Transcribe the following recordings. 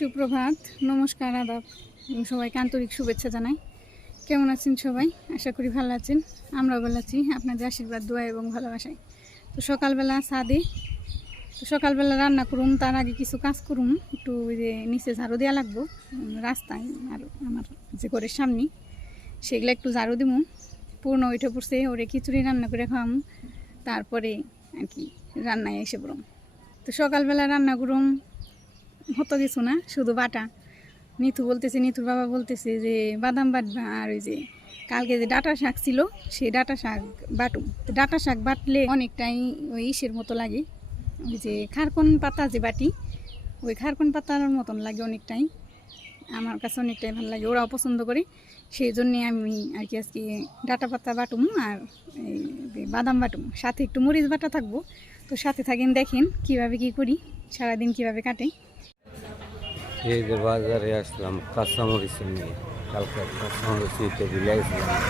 সুপ্রভাত, নমস্কার, আদাব। সবাইকে আন্তরিক শুভেচ্ছা জানাই। কেমন আছেন সবাই? আশা করি ভালো আছেন। আমরাও ভালো আছি আপনাদের আশীর্বাদ, দোয়া এবং ভালোবাসায়। তো সকালবেলা ছাদে, সকালবেলা রান্না করুন, তার আগে কিছু কাজ করুন। একটু ওই যে নিচে ঝাড়ু দেওয়া লাগবো রাস্তায়, আর আমার যে ঘরের সামনে, সেগুলো একটু ঝাড়ু দিব। পূর্ণ উঠে পড়ছে, ওরে খিচুড়ি রান্না করে খাওয়াম, তারপরে আর কি রান্নায় এসে পড়ুন। তো সকালবেলা রান্না করুন হতো কিছু না, শুধু বাটা। নিতুর বাবা বলতেছে যে বাদাম বাটবা, আর ওই যে কালকে যে ডাঁটা শাক ছিল সেই ডাঁটা শাক বাটুম। তো ডাঁটা শাক বাটলে অনেকটাই ওই ইসের মতো লাগে, ওই যে খারকন পাতা যে বাটি, ওই খারকন পাতার মতন লাগে অনেকটাই। আমার কাছে অনেকটাই ভালো লাগে, ওরাও পছন্দ করে। সেই জন্যে আমি আর কি আজকে ডাঁটা পাতা বাটুম আর এই বাদাম বাটুম, সাথে একটু মরিচ বাটা থাকবো। তো সাথে থাকেন, দেখেন কিভাবে কি করি, সারাদিন কিভাবে কাটে। এই যে বাজারে আসলাম কাঁচামরিচ নিয়ে, কালকে কাঁচামরিচ নিতে ভুলে গেছিলাম।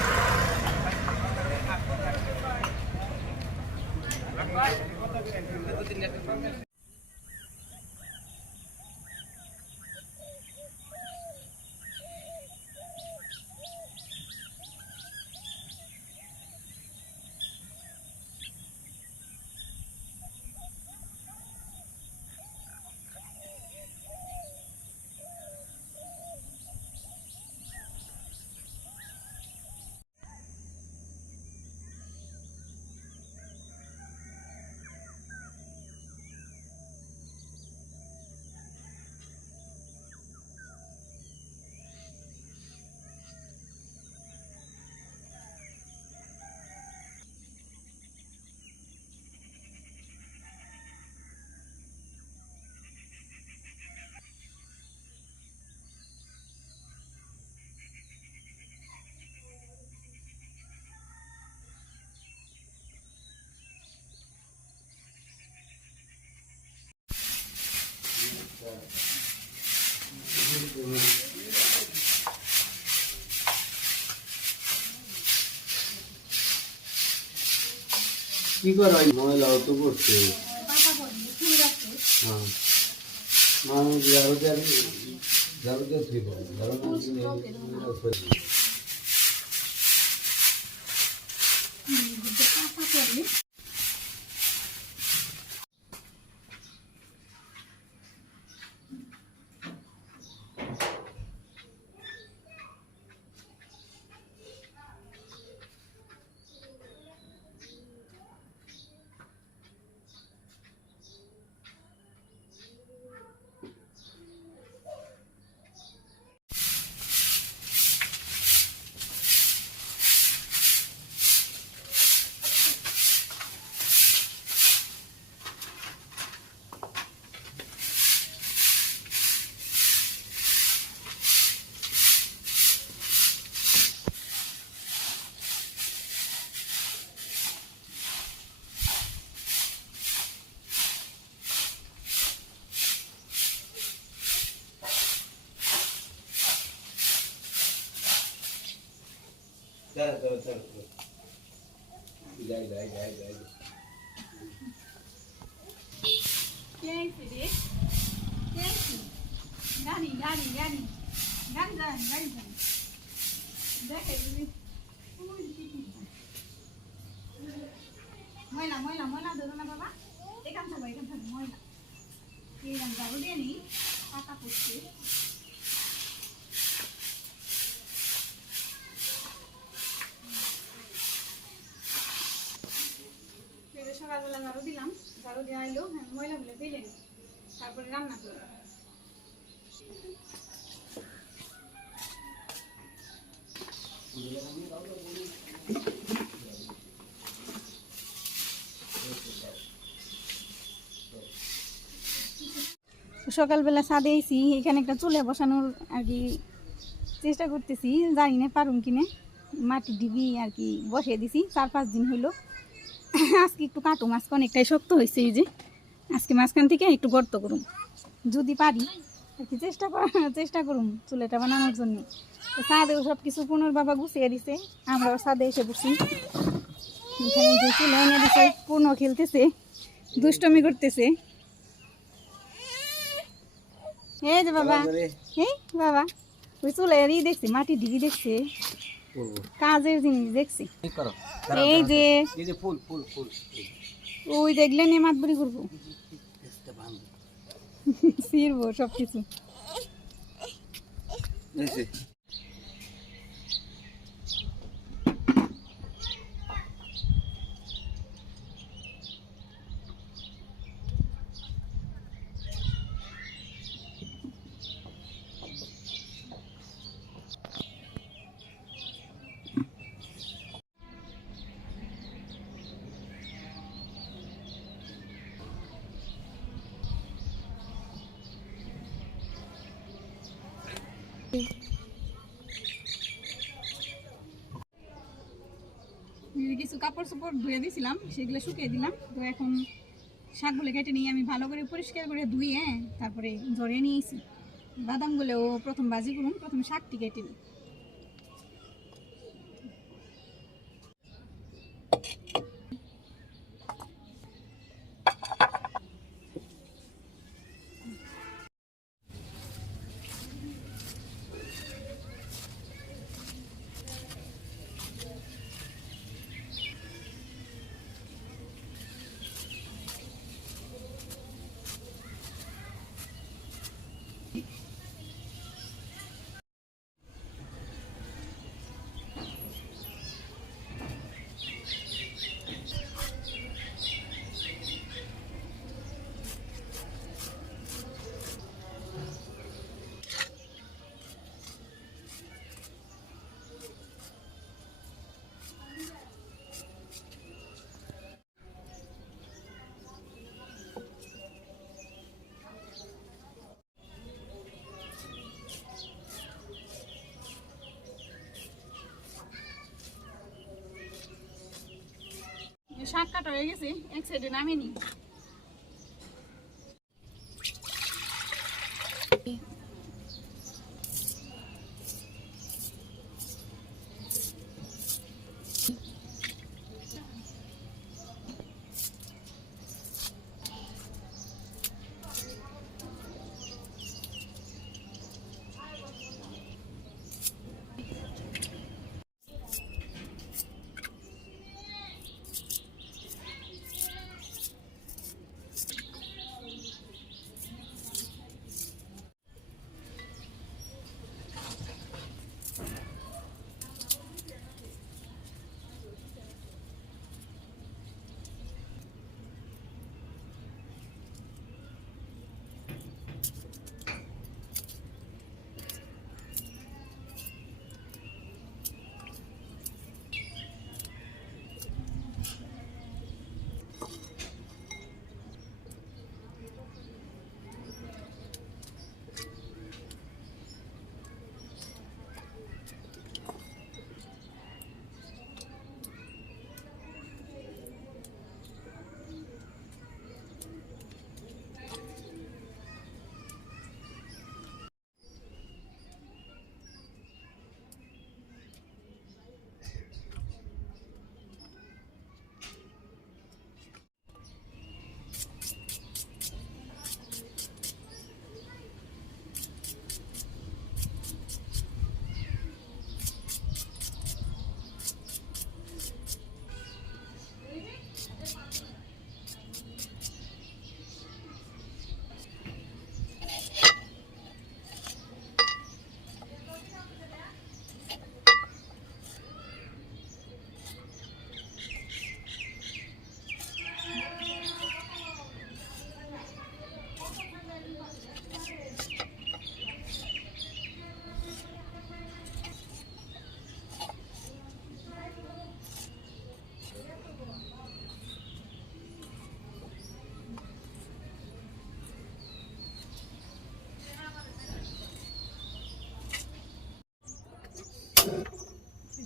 কি করো ময়লাও তো করছে, হ্যাঁ মানুষ ঝাড়ু দিয়ে ঠিক হবে, ময়লা ময়লা ময়লা ধরো না বাবা, এখান থাকবো ময়লা। এই ঝাড়ু দিয়ে নি, পাতা পড়ছে। সকালবেলা ঝাড়ু দিলাম, ঝাড়ু দিয়ে আইলো, ময়লাগুলো ফেলে নি, তারপরে রান্না করবো। সকালবেলা ছাদে এসি, এখানে একটা চুলে বসানোর আর কি চেষ্টা করতেছি, জানি না পারুম কিনে। মাটি ডিবি আর কি বসিয়ে দিছি, 4-5 দিন হইলো। আজকে একটু কাটুম, আজকে অনেকটাই শক্ত হয়েছে। এই যে আজকে মাঝখান থেকে একটু গর্ত করুম, যদি পারি আর কি চেষ্টা করুম চুলেটা বানানোর জন্য। তো ছাদেও সব কিছু পুনর বাবা গুছিয়ে দিছে, আমরাও ছাদে এসে বসি। এখানে যে চুলে এনে দিছে, পূর্ণ খেলতেছে, দুষ্টমি করতেছে। এই যে বাবা, এই বাবা ওই চুলেরই দেখছি, মাটি ঢিবি দেখছি, কাজের জিনিস দেখছি। এই যে ফুল ফুল ফুল ওই দেখলেন এ মাতবরি করবো, ছিড়বো সবকিছু। কিছু কাপড় চোপড় ধুয়ে দিয়েছিলাম, সেগুলো শুকিয়ে দিলাম। তো এখন শাকগুলো কেটে নিয়ে আমি ভালো করে পরিষ্কার করে ধুয়ে তারপরে জড়িয়ে নিয়েছি। বাদামগুলোও প্রথম ভাজি করুন, প্রথমে শাকটি কেটে নিই। শাক কাটা হয়ে গেছে, এক সাইডে নামিয়ে নিই।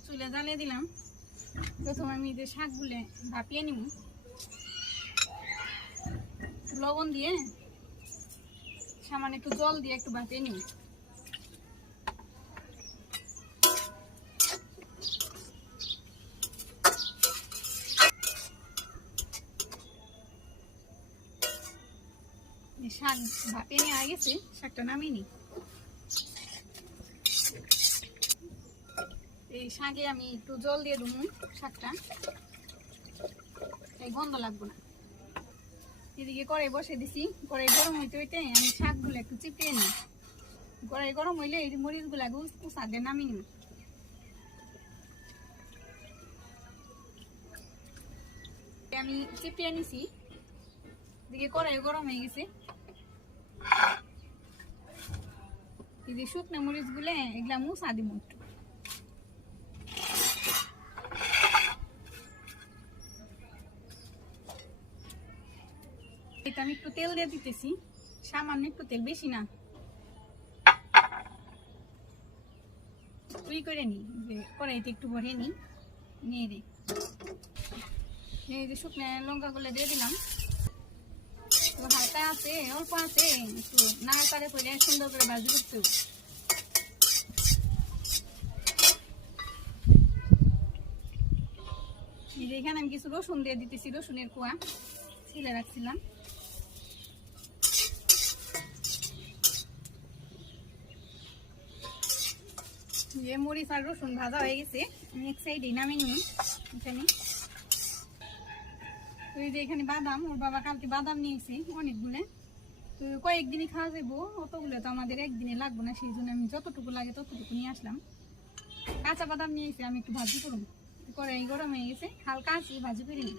চুলে জ্বালিয়ে দিলাম। প্রথমে আমি যে শাকগুলো ভাপিয়ে নিব, লবণ দিয়ে সামান্য একটু জল দিয়ে একটু ভাপিয়ে নিব। শাক ভাপে নিয়ে আগে গেছে, শাকটা নামিয়ে নি। এই শাকে আমি একটু জল দিয়ে দেবো, শাকটা এই গন্ধ লাগবে না। এদিকে কড়াই বসে দিছি, কড়াই গরম হইতে হইতে আমি শাকগুলো একটু চিপিয়ে নিই। কড়াই গরম হইলে এই মরিচগুলা কুচা দিয়ে নামিয়ে নিই। আমি চিপিয়ে নিছি, এদিকে কড়াই গরম হয়ে গেছে। এই যে শুকনো মরিচ গুলো এগুলা মুছা দিব একটু। এটা আমি একটু তেল দিয়ে দিতেছি, সামান্য একটু তেল, বেশি না। তুই করে নি যে কড়াইতে একটু ভরে নি, নিয়ে রে এই যে শুকনো লঙ্কা গুলো দিয়ে দিলাম। তো হালকা আছে, অল্প আছে, একটু নাড়াচাড়া করে সুন্দর করে ভাজি করতে হবে। এখানে আমি কিছু রসুন দিয়ে দিতেছি, রসুনের কোয়া ছিলে রাখছিলাম। যে মরিচ আর রসুন ভাজা হয়ে গেছে, আমি এক সাইডে নামিয়ে নিই। এখানে তো এই যে এখানে বাদাম, ওর বাবা কালকে বাদাম নিয়েছে অনেকগুলো, তো কয়েকদিনই খাওয়া যাবো, অতগুলো তো আমাদের একদিনে লাগবে না, সেই জন্য আমি যতটুকু লাগে ততটুকু নিয়ে আসলাম। কাঁচা বাদাম নিয়েছি, আমি একটু ভাজি করব। কড়াই গরম হয়ে গেছে, হালকা আছে ভাজি করে নিই।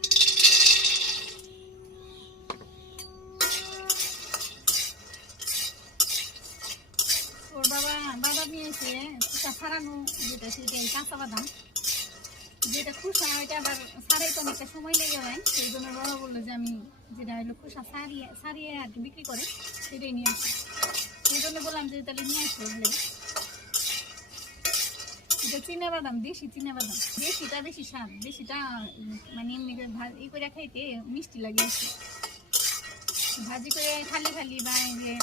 ওর বাবা বাদাম নিয়েছে খোসা ছাড়ানো, যেটা সেটাই কাঁচা বাদাম, যেটা খোসা ওইটা আবার ছাড়াইতে অনেকটা সময় লেগে যায়, সেই জন্য বাবা বললো যে আমি যেটা হলো খোসা ছাড়িয়ে আর কি বিক্রি করে সেটাই নিয়ে আসি। সেই জন্য বললাম যে তাহলে নিয়ে আসবো বলে। এটা চিনা বাদাম, দেশি চিনা বাদাম, দেশিটা বেশি স্বাদ, দেশিটা মানে এমনি ই করে খাইতে মিষ্টি লাগে আর কি। ভাজি করে খালি খালি বা এই যে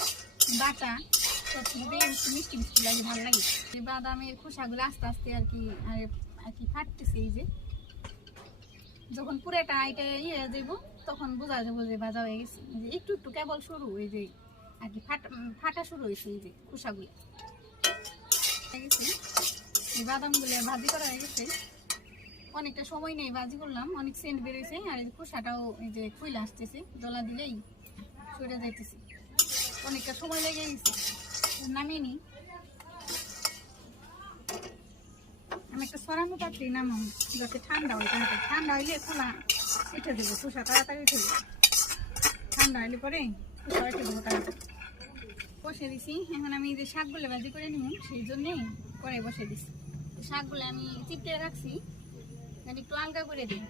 বাটা সব একটু মিষ্টি মিষ্টি লাগে, ভালো লাগে। যে বাদামের খোসাগুলো আস্তে আস্তে আর কি ফাটতেছে। এই যে যখন পুরোটা এটা ইয়ে দেবো তখন বোঝা যাবো যে ভাজা হয়ে গেছে। একটু একটু কেবল শুরু, এই যে আর কি ফাটা শুরু হয়েছে, এই যে খোসাগুলো গেছে। এই বাদামগুলো ভাজি করা হয়ে গেছে, অনেকটা সময় নেই ভাজি করলাম, অনেক সেন্ট বেরোয়েছে। আর এই খোসাটাও এই যে খুইলে আসতেছে, দলা দিলেই সরে যাইতেছে, অনেকটা সময় লেগে গেছে। নামিয়ে নিই, আমি একটা সরানো পাত্রে নামাম যাতে ঠান্ডা হয়। ঠান্ডা হইলে খোলা উঠে দেবো, খোসা তাড়াতাড়ি উঠে দেবো। ঠান্ডা হইলে পরে খোসা উঠে দেবো তাড়াতাড়ি। বসে দিছি, এখন আমি যে শাকগুলো ভাজি করে নিব সেই জন্যেই করে বসে দিছি। শাকগুলো আমি চিপটে রাখছি, একটু আলগা করে দিই।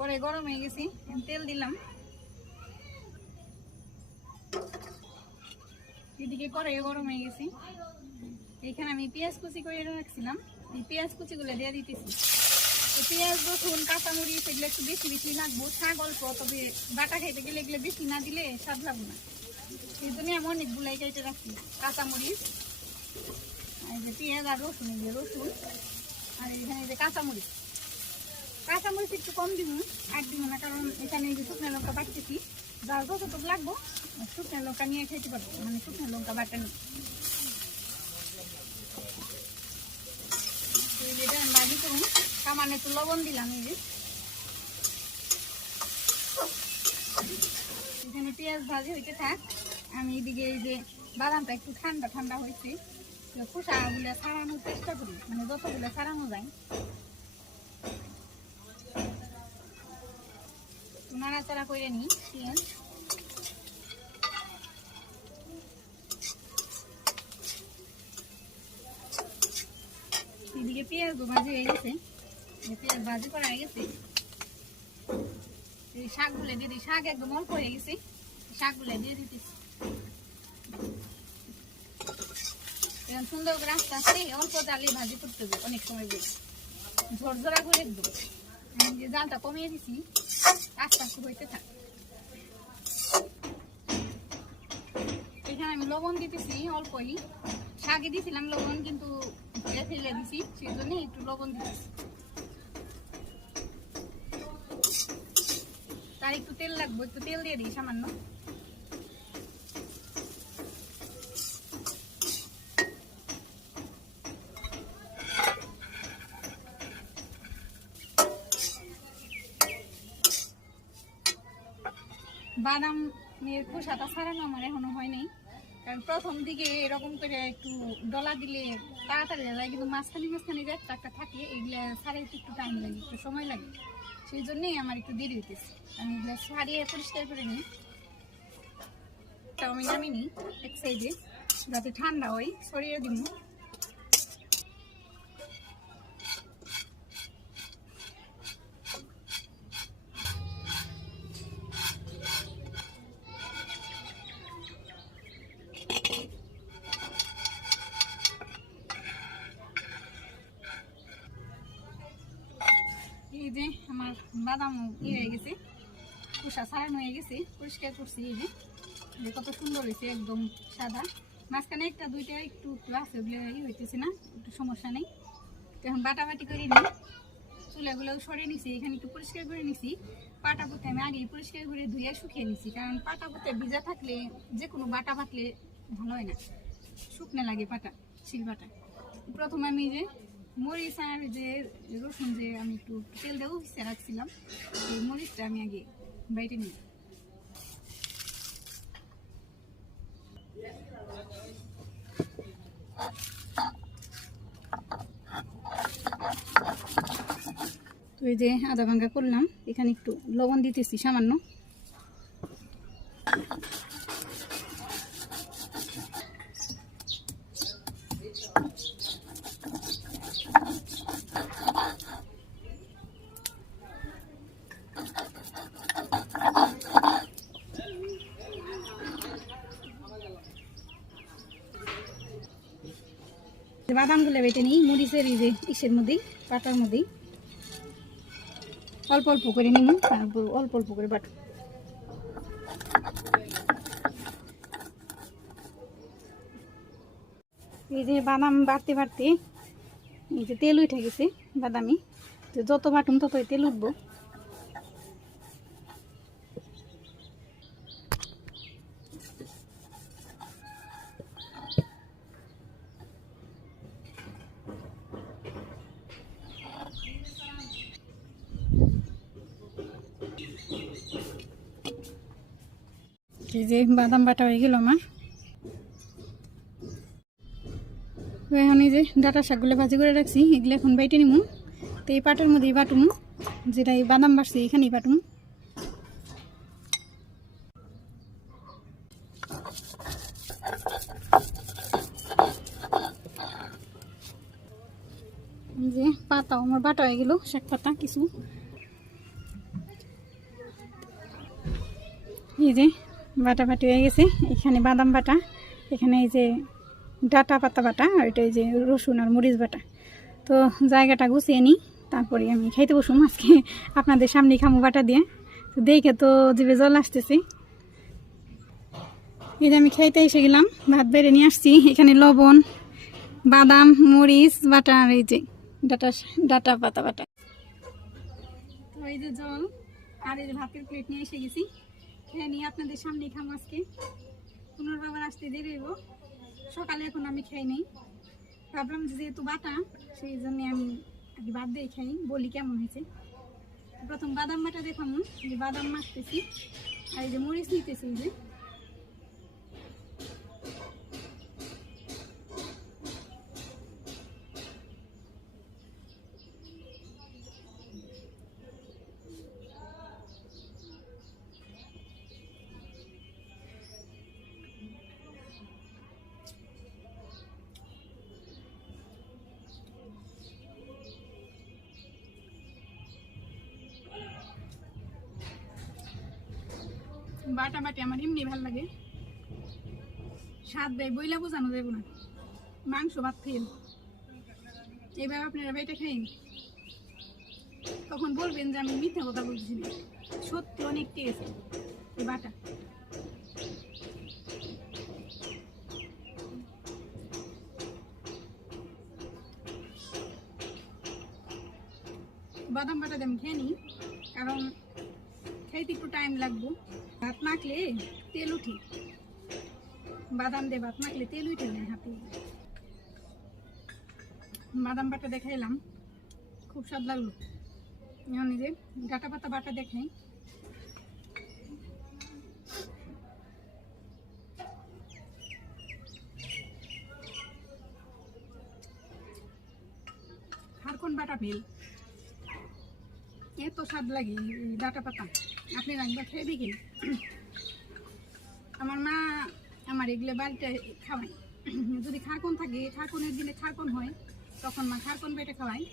করে গরম হয়ে গেছি, তেল দিলাম। এদিকে করে গরম হয়ে গেছি, এখানে আমি পেঁয়াজ কুচি করে রাখছিলাম, এই পেঁয়াজ কুচিগুলো দিয়ে দিতেছি। তো পেঁয়াজ, রসুন, কাঁচামরিচ এগুলো একটু বেশি বেশি লাগবো, শাক অল্প, তবে বাটা খাইতে গেলে এগুলো বেশি না দিলে স্বাদ লাগবে না। সেই জন্য আমি অনেকগুলাই কেটে রাখছি, কাঁচামরিচ, এই যে পেঁয়াজ আর রসুন, এই যে রসুন, আর এখানে এই যে কাঁচামরিচ। কাঁচামরিচ একটু কম দিব, আর দিব না, কারণ এখানে এই যে শুকনো লঙ্কা বাটতেছি, যার যতটুকু লাগবো শুকনো লঙ্কা নিয়ে খেতে পারবো, মানে শুকনো লঙ্কা বাটানো। এটা আমি ভাজি করুন, সামান্য একটু লবণ দিলাম। এই যে এখানে পেঁয়াজ ভাজি হইতে থাক, আমি এদিকে এই যে বাদামটা একটু ঠান্ডা ঠান্ডা হয়েছে, খোসাগুলো ছাড়ানোর চেষ্টা করি, মানে যতগুলো ছাড়ানো যায়। নাড়াচাড়া করে নিই পেঁয়াজ। এদিকে পেঁয়াজ ভাজি হয়ে গেছে, পেঁয়াজ ভাজি করা হয়ে গেছে। এই শাকগুলো দিয়ে দিই, শাক একদম অল্প হয়ে গেছে, শাকগুলো দিয়ে দিতেছি। এখন সুন্দর করে আস্তে আস্তে অল্প জালে ভাজি করতে হবে, অনেক সময় বেশি ঝরঝরা করে একদম। আমি যে জালটা কমিয়ে দিছি, আস্তে আস্তে হইতে থাক। এখানে আমি লবণ দিতেছি অল্পই, শাকে দিয়েছিলাম লবণ, কিন্তু ফেলে দিছি, সেই জন্য একটু লবণ দিতেছি। তার একটু তেল লাগবে, একটু তেল দিয়ে দিই সামান্য। বাদামের খোসাটা ছাড়ানো আমার এখনো হয়নি, কারণ প্রথম দিকে এরকম করে একটু ডলা দিলে তাড়াতাড়ি যায়, কিন্তু মাঝখানে মাঝখানে যে একটা একটা থাকে এগুলো ছাড়াইতে একটু টাইম লাগে, একটু সময় লাগে, সেই জন্যই আমার একটু দেরি হইতেছে। আমি এগুলো ছাড়িয়ে পরিষ্কার করে নিই, তাও আমি নামিয়ে নিই এক সাইডে যাতে ঠান্ডা হয়, সরিয়ে দিব। এই যে আমার বাদাম হয়ে গেছে, খোসা ছাড়ানো হয়ে গেছে, পরিষ্কার করছি। এই যে কত সুন্দর হয়েছে, একদম সাদা। মাঝখানে একটা দুইটা একটু একটু আছে, ওগুলো হইতেছে না, একটু সমস্যা নেই। এখন বাটাবাটি করে নিই, চুলাগুলো সরিয়ে নিছি, এখানে একটু পরিষ্কার করে নিছি। পাটা পুঁতে আমি আগেই পরিষ্কার করে ধুয়ে শুকিয়ে নিছি, কারণ পাটা পুঁতে ভিজা থাকলে যে কোনো বাটা বাটলে ভালো হয় না, শুকনো লাগে পাটা, শিল বাটা। প্রথমে আমি যে মরিচ আর যে রসুন যে আমি একটু তেল দেবো ভিজে রাখছিলাম, এই মরিচটা আমি আগে বাইটে নিই। তো এই যে আদা ভাঙ্গা করলাম, এখানে একটু লবণ দিতেছি সামান্য। বাদামগুলো বেটে নিই মরিচের এই যে ইসের মধ্যেই, পাটার মধ্যেই অল্প অল্প করে নিব, তারপর অল্প অল্প করে বাট। এই যে বাদাম বাড়তে বাড়তে এই যে তেল উঠে গেছে বাদামি, তো যত বাটুম ততই তেল উঠবো। এই যে বাদাম বাটা হয়ে গেল আমার। এখন এই যে ডাটা শাকগুলো ভাজি করে রাখছি, এগুলো এখন বাইটে নিমু। তো এই পাটের মধ্যেই বাটুমু, যেটা এই বাদাম বাড়ছে এখানেই বাটুমু। যে পাতা আমার বাটা হয়ে গেল, শাক পাতা কিছু। এই যে বাটা বাটি হয়ে গেছে, এখানে বাদাম বাটা, এখানে এই যে ডাটা পাতা বাটা, আর এটা এই যে রসুন আর মরিচ বাটা। তো জায়গাটা গুছিয়ে নিই, তারপরে আমি খাইতে বসুম। আজকে আপনাদের সামনে খামু বাটা দিয়ে, তো দেখে তো জিভে জল আসতেছে। এই যে আমি খাইতে এসে গেলাম, ভাত বেড়ে নিয়ে আসছি, এখানে লবণ, বাদাম, মরিচ বাটা, আর এই যে ডাটা পাতা বাটা। তো এই যে জল আর এই যে ভাতের প্লেট নিয়ে এসে গেছি, খেয়ে নিয়ে আপনাদের সামনে খাম আজকে। পুনর্বার আসতে দেরি হইব, সকালে এখন আমি খাই নেই, ভাবলাম যেহেতু বাটা সেই জন্য আমি আগে ভাত দিয়ে খাই, বলি কেমন হয়েছে। প্রথম বাদাম বাটা দেখাম, যে বাদাম মাখতেছি, আর এই যে মরিচ নিতেছি। এই যে বাটা বাটি আমার এমনি ভালো লাগে, স্বাদ দেয় বইলা বোঝানো যাবো না, মাংস ভাত ফেল। এবার আপনারা বেটে খাইন, তখন বলবেন যে আমি মিথ্যা কথা বলছি না, সত্যি অনেক টেস্ট এই বাটা। বাদাম বাটা আমি খেয়ে নিই, কারণ খাইতে একটু টাইম লাগবো। ভাত মাখলে তেল উঠি, বাদাম দিয়ে ভাত মাখলে তেল উঠে যায় হাতে। বাদাম বাটা দেখাইলাম, খুব স্বাদ লাগলো। এখন এই যে ডাঁটা পাতা বাটা দেখাই। খারকন বাটা ফেল, এত স্বাদ লাগে এই ডাঁটা পাতা। আপনি একবার খেয়ে দেখেন। আমার মা আমার এগুলো বাড়িতে খাওয়াই। যদি খারকন থাকে, খারকনের দিনে খারকন হয়, তখন মা খারকন বেটে খাওয়ায়।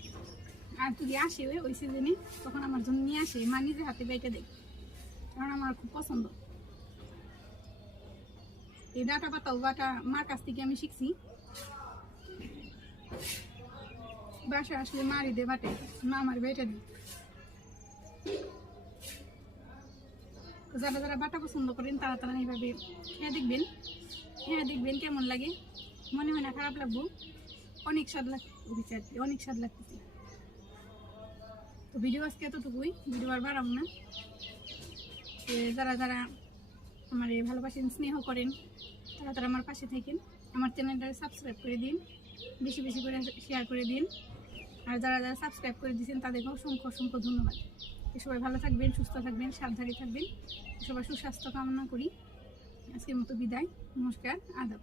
আর যদি আসে ওই সিজনে, তখন আমার জন্য নিয়ে আসে, মা নিজে হাতে বেটে দেয়, কারণ আমার খুব পছন্দ। এই ডাঁটা পাতাও বাটা মার কাছ থেকে আমি শিখছি। বাসা আসলে মারি দে বাটে, মা আমার বেটে দিই। যারা যারা বাটা পছন্দ করেন তারা তারা এইভাবে খেয়ে দেখবেন, খেয়ে দেখবেন কেমন লাগে। মনে হয় না খারাপ লাগবো, অনেক স্বাদ লাগছে আর কি, অনেক স্বাদ লাগতেছে। তো ভিডিও আজকে এতটুকুই, ভিডিও আর বাড়াবো না। যারা যারা আমার ভালোবাসেন, স্নেহ করেন, তারা তারা আমার পাশে থাকেন। আমার চ্যানেলটা সাবস্ক্রাইব করে দিন, বেশি বেশি করে শেয়ার করে দিন। আর যারা যারা সাবস্ক্রাইব করে দিয়েছেন তাদেরকে অসংখ্য অসংখ্য ধন্যবাদ। সবাই ভালো থাকবেন, সুস্থ থাকবেন, সাবধানে থাকবেন। সবাই সুস্বাস্থ্য কামনা করি। আজকের মতো বিদায়, নমস্কার, আদাব।